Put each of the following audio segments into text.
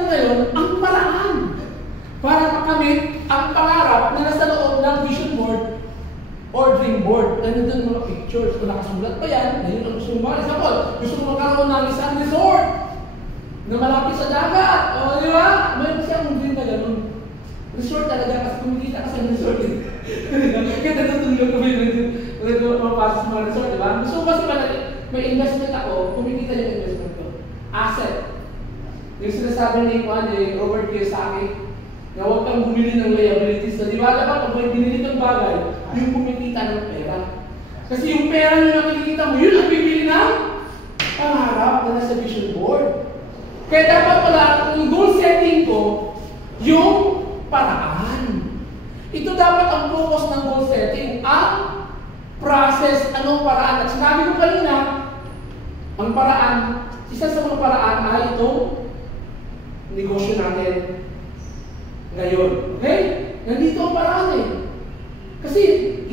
ngayon ang paraan para makamit ang pangarap na nasa loob ng vision board or dream board. Ano doon mga pictures? Kung nakasulat pa yan, ngayon ang gusto mo. Example, gusto mo magkaroon ng isang resort na malapit sa dagat. O, di ba? Mayroon siyang dream na gano'n. Resort talaga kasi kumikita ka sa resort. Kaya natutulog kami mapasok sa mga resort, di ba? Gusto ko kasi may investment ako, kumikita yung investment ko. Asset. Yung sinasabi ni Robert Kiyosaki, na huwag kang bumili ng liabilities. Na di ba, dapat pag may binili kang bagay, yung kumikita ng pera. Kasi yung pera nyo na kinikita mo, yun ang bibili ng pangarap na nasa vision board. Kaya dapat pala, yung goal setting ko, yung paraan. Ito dapat ang focus ng goal setting, ang process, anong paraan. At sinabi ko kanina, ang paraan, isa sa mga paraan ay itong negosyo natin ngayon. Okay? Nandito ang paraan eh. Kasi,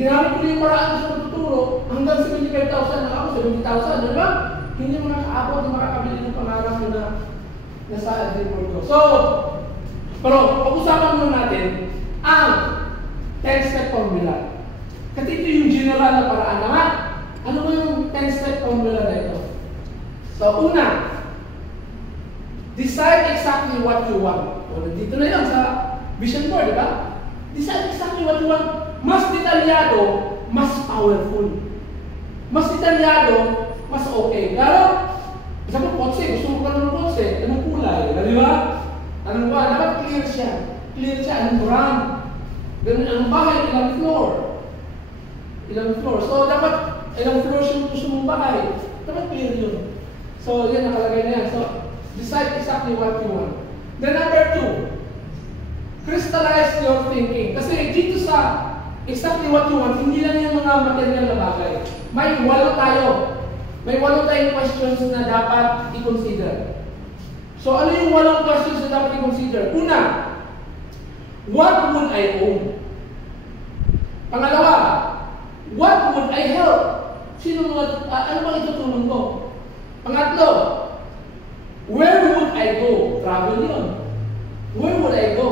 ginamit ko yung paraan sa pagtuturo, hanggang 75,000 na ako, 70,000, di ba? Hindi mo nakaabot, hindi makakabili ng pangarap mo na nasa dream board ko. So, pero, pag-usapan muna natin ang 10-step formula. Kasi ito yung general na paraan naman. Ano ba yung 10-step formula na ito? So, una, decide exactly what you want. O, dito na yan sa vision board, di ba? Decide exactly what you want. Mas detalyado, mas powerful. Mas detalyado, mas okay. Pero, isa mo kotse, gusto mo ka ng kotse, anong kulay, di ba? Anong ba? Dapat clear siya. Clear siya, anong brand. Ganun ang bahay, ilang floor. Ilang floor. So, dapat, ilang floors yung gusto mong bahay. Dapat clear yun. So, yan, nakalagay na yan. So, decide exactly what you want. Then, number 2, crystallize your thinking. Kasi dito sa exactly what you want, hindi lang yung mga material na bagay. May 8 tayo. May 8 tayong questions na dapat i-consider. So, ano yung 8 questions na dapat i-consider? Una, what would I own? Pangalawa, what would I help? Ano bang itutulong ko? Pangatlo, where would I go? Travel yun. Where would I go?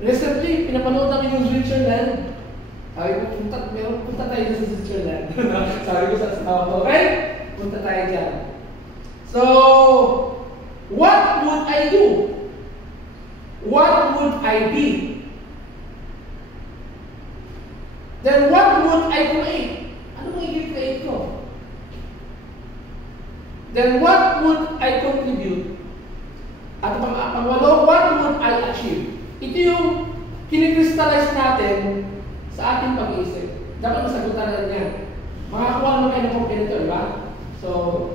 Recently, pinapanood namin yung Switzerland. Sabi ko, punta tayo sa Switzerland. Sabi ko sa asawa ko, okay? Punta tayo dyan. So, what would I do? What would I be? Then what would I create? Ano bang i-create ko? Then what would I contribute? At pangwalo, what would I achieve? Ito yung kinikrystallize natin sa ating pag-iisip. Dapat masagutan natin yan. Makakuha naman kayo ng kompleto, di ba? So,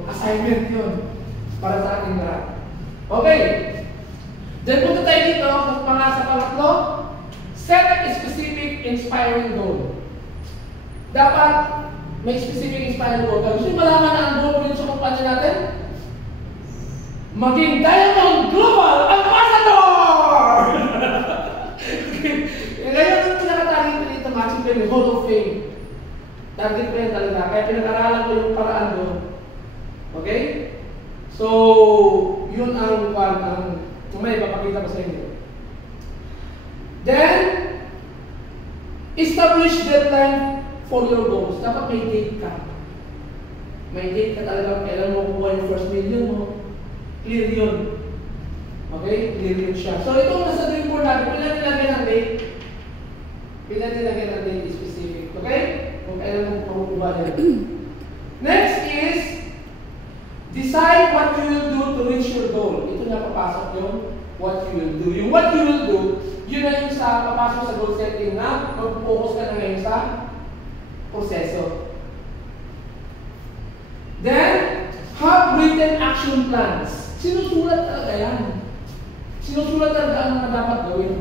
assignment yun para sa ating lahat. Okay. Then punta tayo dito, sa pangatlo, set a specific inspiring goal. Dapat may specific inspiring goal. Gusto nyo malaman na ang goal dito sa kumpanya natin? Maging Diamond Global Ambassador! Ngayon yung pinakatarget ko dito, matching ko yung Hall of Fame. Target ko yan talaga. Kaya pinag-aralan ko yung paraan doon. Okay? So, yun ang may papakita ko sa inyo. Then, establish deadline for your goals. Dapat may date ka. May date ka talaga kailan mo kukuha yung first million mo. Clear yun. Okay? Clear yun siya. So, ito nasa dream board natin. Kailan nilagay ng date? Kailan nilagay ng date specific. Okay? Kung kailan mo kukuha yan. Next is, decide what you will do to reach your goal. Ito na papasok yung what you will do. Yung what you will do, yun na yung sa papasok sa goal setting na mag-focus ka na ngayon sa proseso. Then, have written action plans. Sinusulat talaga yan. Sinusulat talaga ang mga dapat gawin.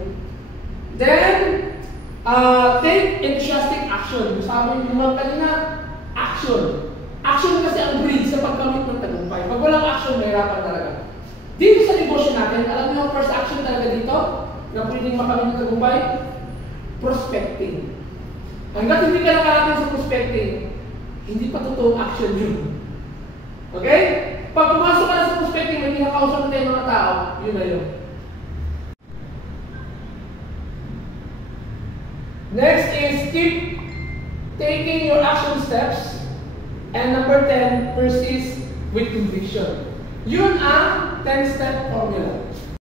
Then, take enthusiastic action. Sabi naman kanina, action. Action kasi ang bridge sa pagkamit ng tagumpay. Pag walang action, mahirapan talaga. Dito sa negosyo natin, alam niyo ang first action talaga dito na pwedeng makamit ng tagumpay? Prospecting. Hanggat hindi ka nakalapin sa prospecting, hindi pa totoong action yun. Okay? Pag pumasok ka na sa perspective, hindi nakakausap na tayo mga tao, yun na yun. Next is keep taking your action steps. And number 10, persist with conviction. Yun ang 10-step formula.